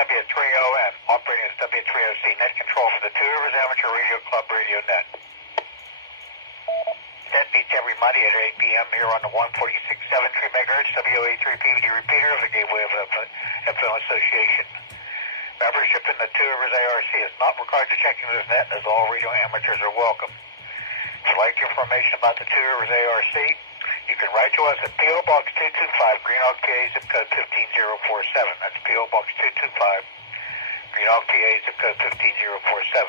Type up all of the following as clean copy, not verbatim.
W3ON, operating as W3OC, net control for the Two Rivers Amateur Radio Club Radio Net. Net meets every Monday at 8 p.m. here on the 146.73 MHz WA3PVD repeater of the Gateway of FM Association. Membership in the Two Rivers ARC is not required to check into this net, as all radio amateurs are welcome. If you'd like information about the Two Rivers ARC, you can write to us at P.O. Box 225, Greenock, PA, zip code 15047. That's P.O. Box 225, Greenock, PA, zip code 15047.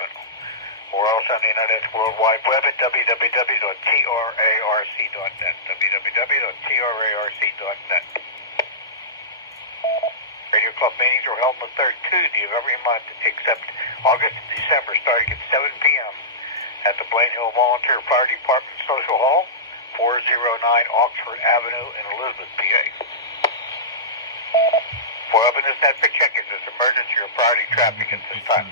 We're also on the Internet World Wide Web at www.trarc.net, www.trarc.net. Radio Club meetings are held on the third Tuesday of every month, except August and December, starting at 7 p.m. at the Blaine Hill Volunteer Fire Department Social Hall, 409 Oxford Avenue in Elizabeth, PA. We'll open this net for check-ins as emergency or priority traffic at this time.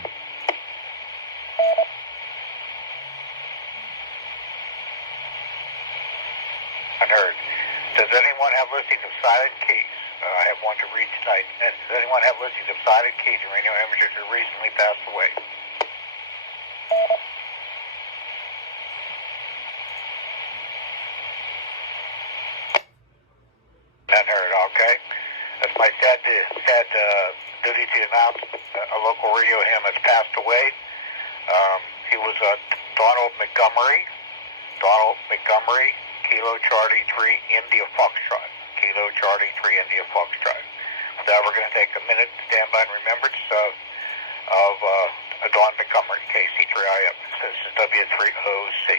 Unheard. Does anyone have listings of silent keys? I have one to read tonight. And does anyone have listings of silent keys and radio amateurs who recently passed away? Unheard, okay. That's my sad duty to announce a local radio hymn has passed away. He was Donald Montgomery, Kilo Charlie 3, India Foxtrot. Kilo Charlie 3, India Foxtrot. With that, we're going to take a minute to stand by in remembrance of Don Montgomery, KC3IF. This is W3OC.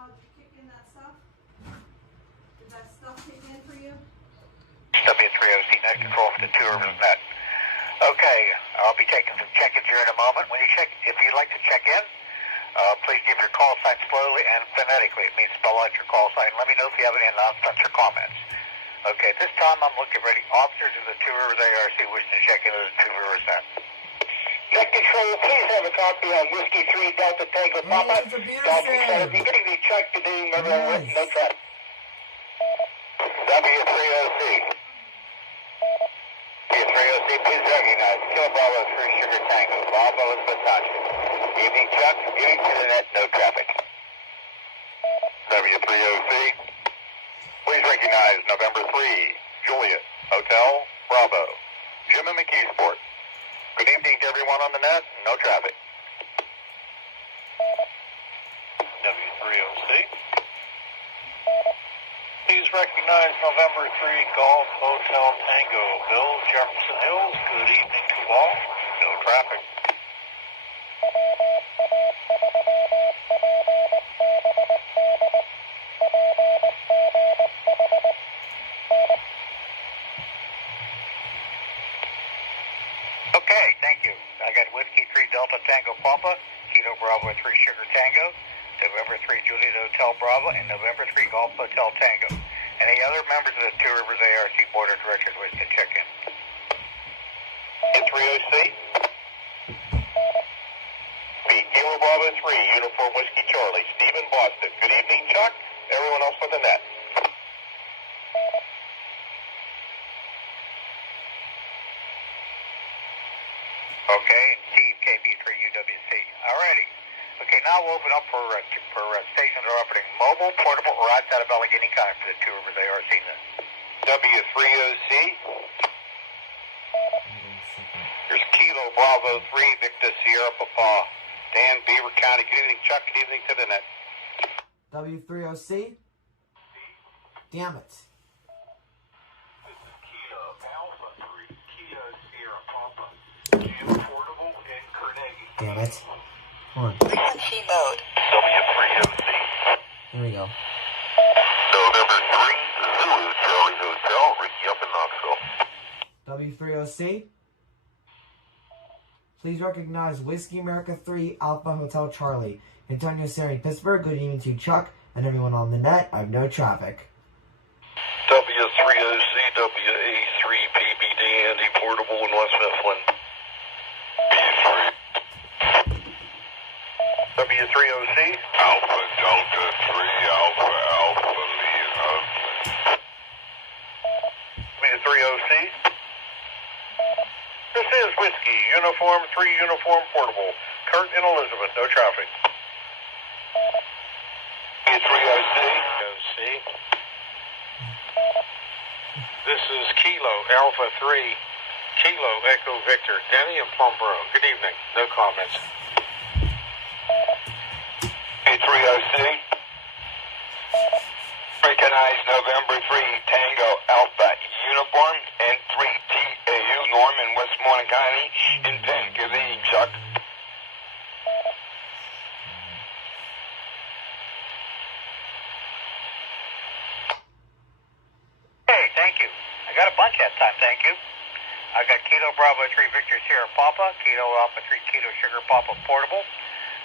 How'd you kick in that stuff? Did that stuff kick in for you? W3OC net control for the Two Rivers net. Okay, I'll be taking some check-ins here in a moment. When you check, if you'd like to check in, please give your call sign slowly and phonetically. It means spell out your call sign. Let me know if you have any announcements or comments. Okay, at this time I'm looking ready. Officers of the Two Rivers ARC wishing to check into the Two Rivers net. Net control, please have a copy on Whiskey 3 Delta Tango Papa. Delta Center, if you're getting the check to do, remember, no traffic. W3OC. W3OC, please recognize Kill Bravo 3 Sugar Tango, Bravo Elizabeth Township. Evening Chuck, viewing to the net, no traffic. W3OC, please recognize November 3, Juliet, Hotel, Bravo, Jim and McKeesport. Good evening to everyone on the net, no traffic. W3OC. Please recognize November 3 Golf Hotel Tango, Bill, Jefferson Hills. Good evening to all, no traffic. Okay, thank you. I got Whiskey 3 Delta Tango Papa, Kilo Bravo 3 Sugar Tango, November 3 Juliet Hotel Bravo, and November 3 Golf Hotel Tango. Any other members of the Two Rivers ARC Board of Directors wish to check in? W3OC. Kilo Bravo 3, Uniform Whiskey Charlie, Stephen Boston. Good evening, Chuck. Everyone else on the net. Okay, and Steve, KB3UWC. Alrighty. Okay, now we'll open up for stations that are operating mobile, portable, or outside of Allegheny County for the Two Rivers ARC net. W3OC. Here's Kilo Bravo 3, Victor Sierra Papa. Dan, Beaver County. Good evening, Chuck. Good evening to the net. W30C? Damn it. Kilo Alpha 3, Kilo Sierra Papa. Jim Portable in Carnegie. Damn it. Hold on. Frequency mode. W3OC. Here we go. November 3, Zulu Charlie Hotel, Ricky up in Knoxville. W30C? Please recognize Whiskey America 3 Alpha Hotel Charlie. Antonio Seri, Pittsburgh. Good evening to Chuck and everyone on the net. I have no traffic. W3OC, WA3PBD, Andy Portable in West Mifflin. W3OC. Alpha Delta 3, Alpha Alpha Lee and Oakland. W3OC. This is Whiskey, Uniform 3, Uniform Portable. Kurt and Elizabeth, no traffic. W3OC. This is Kilo Alpha 3, Kilo Echo Victor, Denny and Plumboro. Good evening. No comments. W3OC. Recognize November 3, Tango Alpha Uniform and 3 TAU Norman, Westmoreland County in Penn. Good evening, Chuck. Hey, thank you. I got a bunch that time, thank you. I got Kilo Bravo 3 Victor Sierra Papa, Kilo Alpha 3 Kilo Sugar Papa Portable,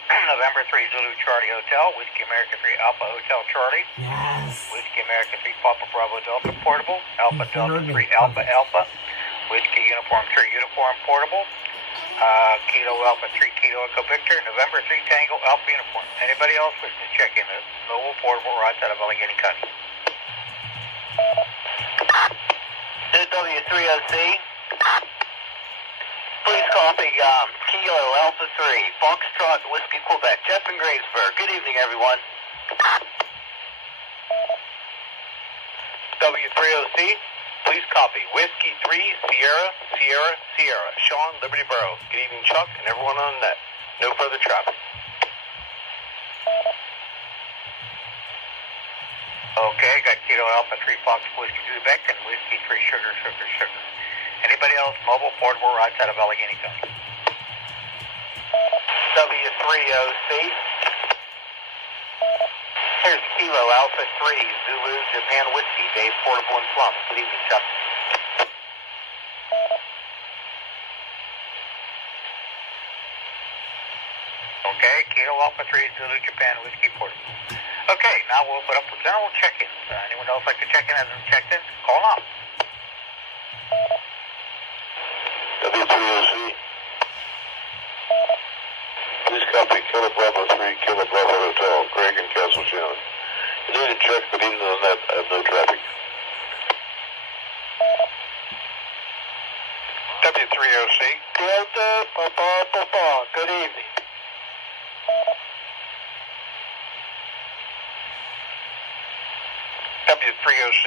November 3 Zulu Charlie Hotel, Whiskey America 3 Alpha Hotel Charlie, Yes. Whiskey America 3 Papa Bravo Delta Portable, Alpha Delta 3 Alpha Alpha, Whiskey Uniform 3 Uniform Portable, Kilo Alpha 3 Kilo Echo Victor, November 3 Tango Alpha Uniform. Anybody else wishing to check in a mobile portable or outside of Allegheny County? W3OC. Please copy Kilo Alpha 3, Foxtrot Whiskey Quebec, Jeff in Graysburg. Good evening, everyone. W3OC. Please copy Whiskey 3, Sierra, Sierra, Sierra. Sean, Liberty Borough. Good evening, Chuck, and everyone on the net. No further traffic. Okay, got Kilo Alpha 3 Fox Whiskey Quebec and Whiskey 3 Sugar, Sugar, Sugar. Anybody else mobile, portable, or outside of Allegheny County? W3OC. Here's Kilo Alpha 3, Zulu, Japan Whiskey, Dave Portable and Plum. Good evening, Chuck. Okay, Kilo Alpha 3 Zulu, Japan Whiskey Portable. Okay, now we'll open up for general check-ins. Anyone else like to check in hasn't checked in? Call on. W3OC. Please copy Kilo Bravo 3, Kilo Bravo Hotel, Greg and Castle Shannon. You didn't check, but even on that, I have no traffic. W3OC. Delta, Papa, Papa. Good evening. W3OC.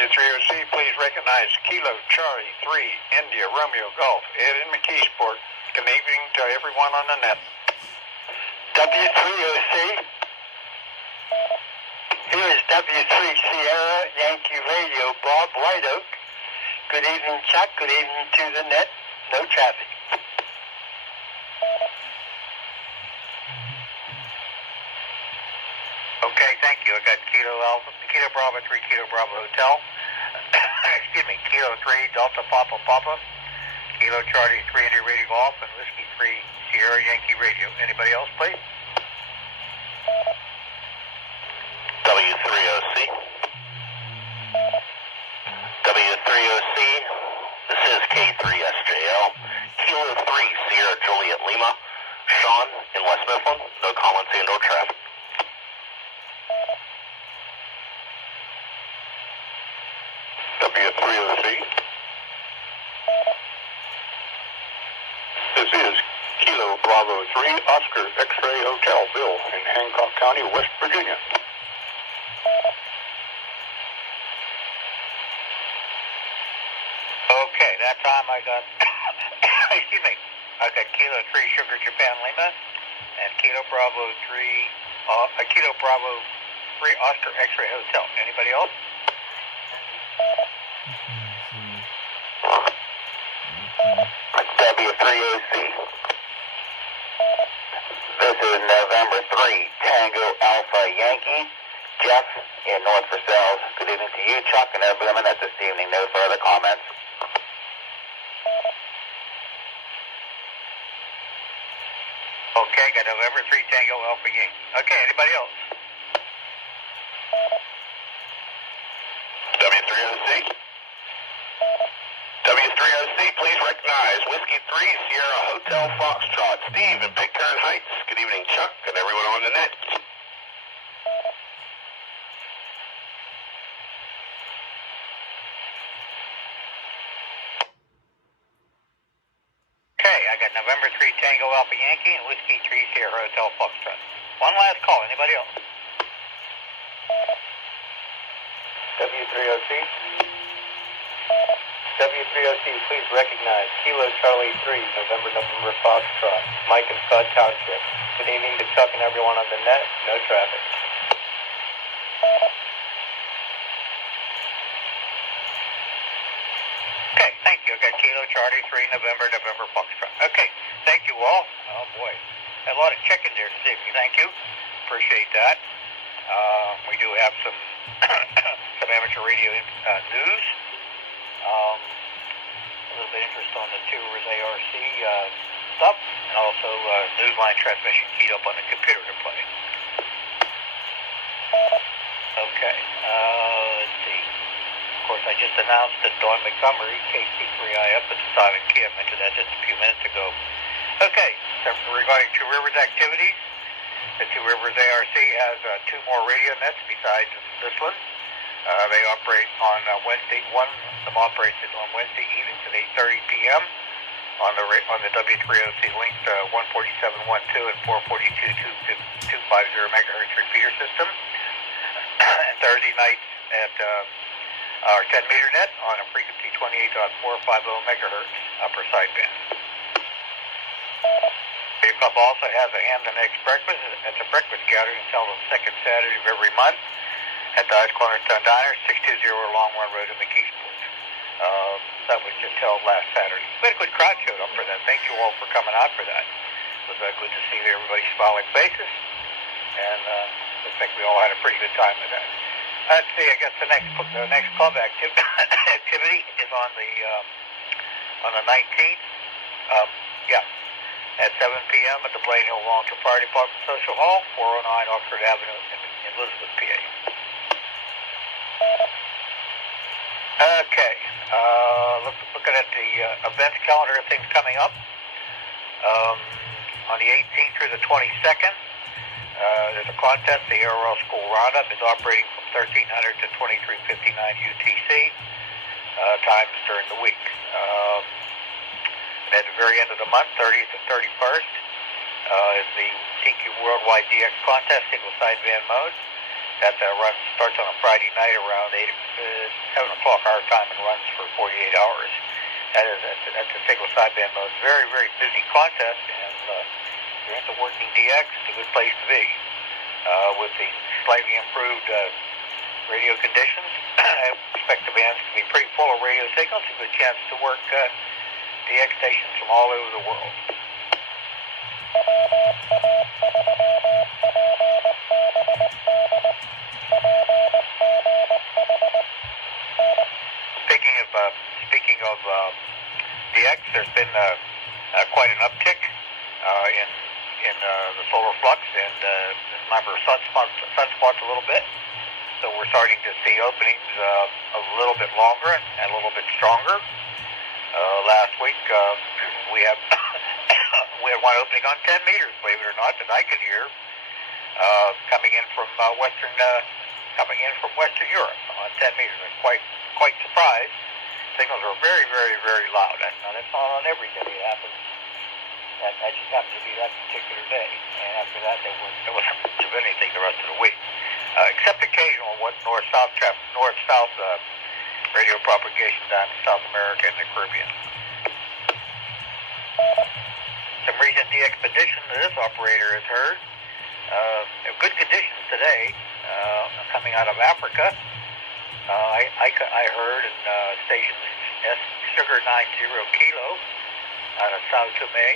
W3OC, please recognize Kilo Charlie 3, India Romeo Golf, Ed in McKeesport. Good evening to everyone on the net. W3OC. Here is W3 Sierra Yankee Radio, Bob White Oak. Good evening, Chuck. Good evening to the net. No traffic. Okay, thank you. I got Kilo Alpha, Kilo Bravo 3, Kilo Bravo Hotel. Excuse me, Kilo 3 Delta Papa Papa, Kilo Charlie 3 India Radio Golf, and Whiskey 3 Sierra Yankee Radio. Anybody else, please? W3OC. W3OC. This is K3SJL. Kilo 3 Sierra Juliet Lima. Sean in West Mifflin. No comments and no traffic. W3OC. This is Kilo Bravo 3 Oscar X-Ray Hotel Bill in Hancock County, West Virginia. Okay, that time I got, excuse me, I got Kilo 3 Sugar Japan Lima and Kilo Bravo 3, Kilo Bravo 3 Oscar X-Ray Hotel. Anybody else? W3OC. This is November 3, Tango Alpha Yankee. Jeff in North Versailles. Good evening to you, Chuck, and everyone at this evening. No further comments. Okay, got November 3 Tango Alpha Yankee. Okay, anybody else? W3OC. W3OC, please recognize Whiskey 3 Sierra Hotel Foxtrot. Steve in Pitcairn Heights. Good evening, Chuck, and everyone on the net. Okay, I got November 3 Tango Alpha Yankee and Whiskey 3 Sierra Hotel Foxtrot. One last call. Anybody else? W3OC. W3OC, please recognize Kilo Charlie 3, November Foxtrot, Mike and Scott Township. Good evening to Chuck and everyone on the net. No traffic. Okay, thank you. I got Kilo Charlie 3 November Foxtrot. Okay, thank you all. Oh boy, had a lot of chicken there this evening. Thank you. Appreciate that. We do have some some amateur radio news. A little bit of interest on the Tours ARC stuff, and also Newsline transmission keyed up on the computer to play. Okay, let's see. Of course, I just announced that Dawn Montgomery, KC3IF, at the Silent Key. I mentioned that just a few minutes ago. Okay, so regarding Two Rivers activities, the Two Rivers ARC has 2 more radio nets besides this one. They operate on Wednesday. One of them operates on Wednesday evenings at 8:30 p.m. on the W3OC linked 147.12 and 442.250 megahertz repeater system, and Thursday nights at our 10-meter net on a frequency 28.450 megahertz upper sideband. The club also has a ham and eggs breakfast. It's a breakfast gathering held on the second Saturday of every month at the Ice Cornerstone Diner, 620 Long Run Road in McKeesport. That was just held last Saturday. We had a good crowd showed up for that. Thank you all for coming out for that. It was good to see everybody's smiling faces, and looks like we all had a pretty good time with that. Let's see. I guess the next club activity is on the 19th. At 7 p.m. at the Blaine Hill Long-Term Fire Department Social Hall, 409 Oxford Avenue in Elizabeth, PA. Okay, looking at the events calendar of things coming up. On the 18th through the 22nd, there's a contest. The ARL School Roundup is operating from 1300 to 2359 UTC times during the week. And at the very end of the month, 30th and 31st, is the TQ Worldwide DX Contest, single sideband mode. That starts on a Friday night around 7 o'clock our time and runs for 48 hours. That's a single sideband mode. Very, very busy contest, and if you're into working DX, it's a good place to be. With the slightly improved radio conditions, I expect the bands to be pretty full of radio signals. A good chance to work DX stations from all over the world. Speaking of DX, there's been quite an uptick in the solar flux and number of sunspots a little bit. So we're starting to see openings a little bit longer and a little bit stronger. Last week we had one opening on 10 meters, believe it or not, that I could hear coming in from Western Europe on 10 meters. I'm quite surprised. Signals are very, very, very loud. Now that's not on every day. It happens. That just happened to be that particular day. And after that, there wasn't much of anything the rest of the week, except occasional north-south radio propagation down to South America and the Caribbean. Some recent de-expedition that this operator has heard. Good conditions today, coming out of Africa. I heard in station Sugar 90 Kilo out of Sao Tome,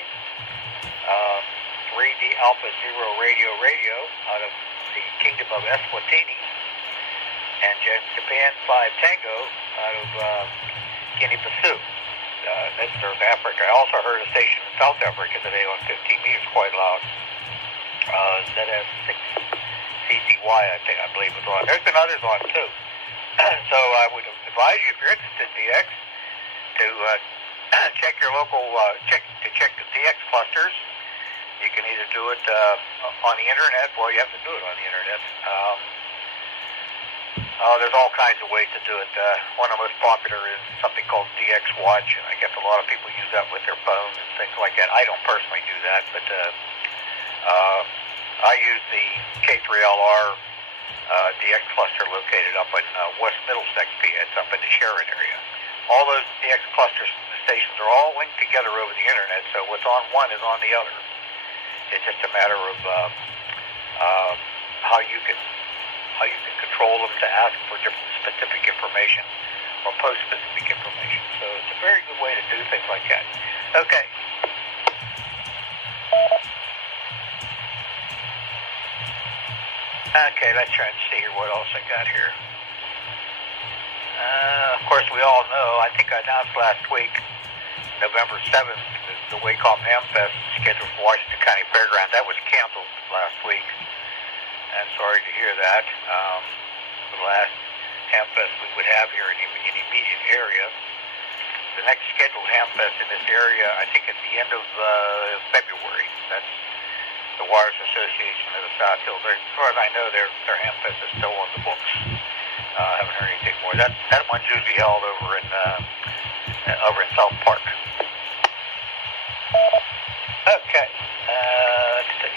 3D Alpha Zero Radio out of the Kingdom of Eswatini, and Japan 5 Tango out of Guinea-Bissau. That's North Africa. I also heard a station in South Africa today on 15 meters, quite loud. ZS6 CCY, I believe was on. There's been others on too. So I would advise you, if you're interested in DX, to check your local, check the DX clusters. You can either do it on the internet. Well, you have to do it on the internet. There's all kinds of ways to do it. One of the most popular is something called DX Watch, and I guess a lot of people use that with their phones and things like that. I don't personally do that, but I use the K3LR DX cluster located up in West Middlesex, PA. It's up in the Sharon area. All those DX cluster stations are all linked together over the internet, so what's on one is on the other. It's just a matter of how you can control them to ask for different specific information or post specific information. So it's a very good way to do things like that. Okay. Okay, let's try and see here what else I got here. Of course, we all know, I think I announced last week, November 7th, the Wacom Hamfest scheduled for Washington County Fairgrounds. That was canceled last week. And sorry to hear that. The last Hamfest we would have here in the immediate area. The next scheduled Hamfest in this area, I think at the end of February. That's the Wires Association of the South Hills. As far as I know, their Hamfest is still on the books. I haven't heard anything more. That one's usually held over in South Park. Okay. Let's see.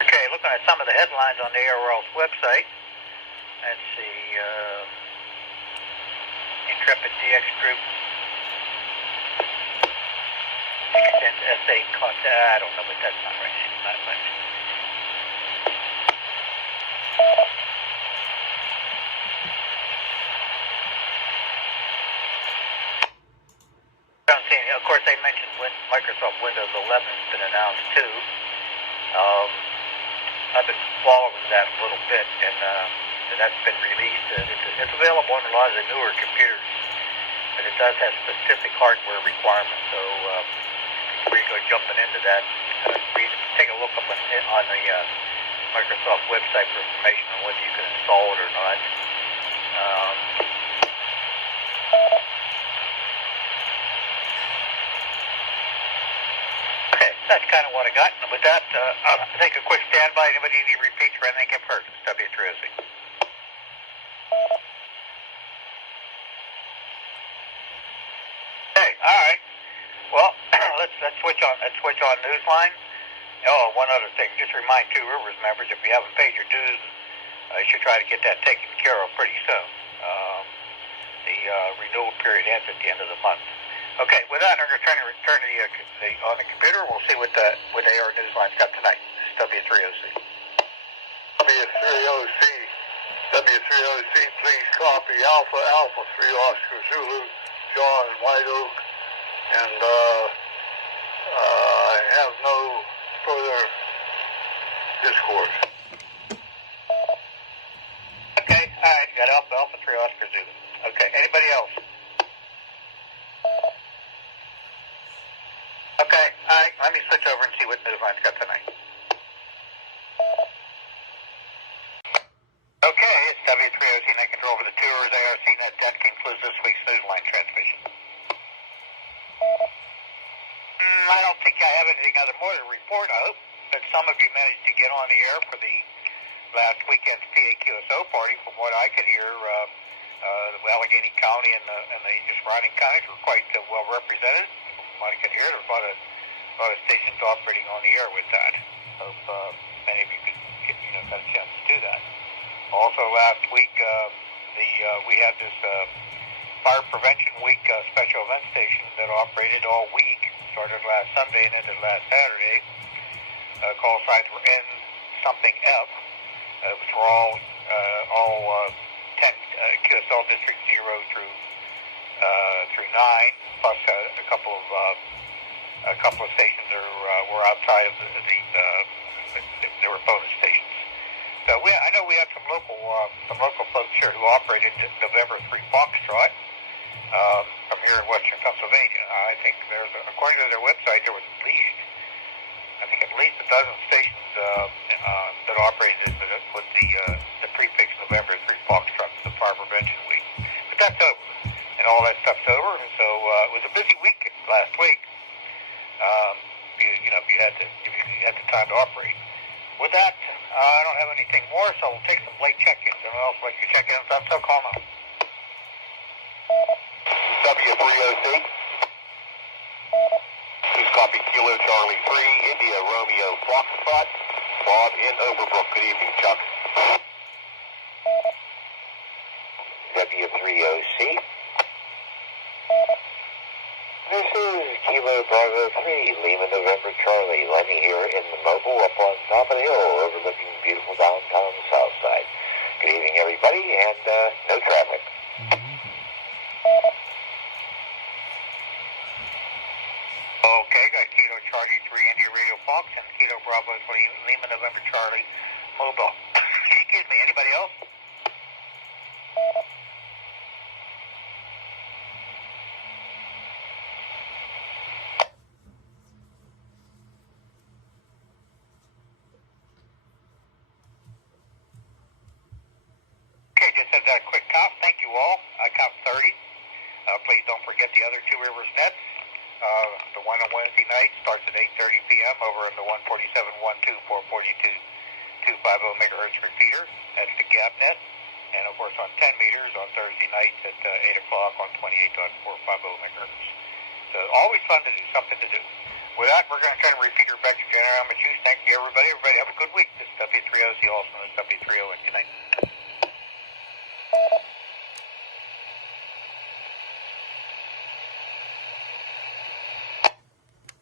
Okay, looking at some of the headlines on the ARL's website. Let's see. Intrepid DX Group extends SA contact. I don't know, but that's not right. Not much. Of course, they mentioned Microsoft Windows 11 has been announced too. I've been following that a little bit, and that's been released. It's available on a lot of the newer computers, but it does have specific hardware requirements. So before you go jumping into that, take a look up on the Microsoft website for information on whether you can install it or not. Okay, that's kind of what I got. And with that, I'll take a quick standby. Anybody need repeats for anything you've heard? It's W3OC. Hey, all right. Well, let's switch on Newsline. Oh, one other thing. Just remind Two Rivers members, if you haven't paid your dues, you should try to get that taken care of pretty soon. The renewal period ends at the end of the month. Okay, with that, I'm going to return on the computer. We'll see what AR Newsline's got tonight. This is W3OC. W3OC, please copy Alpha 3 Oscar Zulu, John White Oak, and I have no further discourse. Okay, all right, got Alpha 3 Oscar Zulu. Okay, anybody else? Okay, all right, let me switch over and see what Newsline's got tonight. Okay, it's W3OC Net Control for the Tours ARC Net. That concludes this week's Newsline transmission. I don't think I have anything more to report. I hope that some of you managed to get on the air for the last weekend's PAQSO party. From what I could hear, Allegheny County and the surrounding counties were quite well represented. might can hear. There's a lot of stations operating on the air with that. Hope many of you could got a chance to do that. Also, last week we had this Fire Prevention Week special event station that operated all week. Started last Sunday and ended last Saturday. Call signs were N something F. It was for all 10 QSL District 0 through 9, plus a couple of stations were outside of there were bonus stations. So I know we had some local folks here who operated November 3 Foxtrot from here in Western Pennsylvania. I think according to their website, there was at least a dozen stations that operated with the prefix November 3 Foxtrot, the Fire Prevention Week. But that's over, and all that stuff's over. And so it was a busy week last week. If you had the time to operate. With that, I don't have anything more, so we'll take some late check-ins. Anyone else like to check in? So call now. W3OC. Please copy Kilo Charlie 3, India Romeo Foxtrot, Bob in Overbrook. Good evening, Chuck. W3OC. This is Kilo Bravo 3, Lima November Charlie, landing here in the mobile up on top of the hill overlooking beautiful downtown South Side. Good evening, everybody, and no traffic. Okay, got Kilo Charlie 3, India Radio Fox, and Kilo Bravo 3, Lima November Charlie, mobile. Excuse me, anybody else? Just said that quick count. Thank you all. I count 30. Please don't forget the other Two Rivers nets. The one on Wednesday night starts at 8:30 p.m. over in the 147.12, 442, 250 megahertz repeater. That's the Gap net. And of course on 10 meters on Thursday nights at 8 o'clock on 28.450 megahertz. So always fun to do, something to do. With that, we're going to try to repeat her back to General Matthews. Thank you, everybody. Everybody have a good week. This is W3OC, also known as W3O.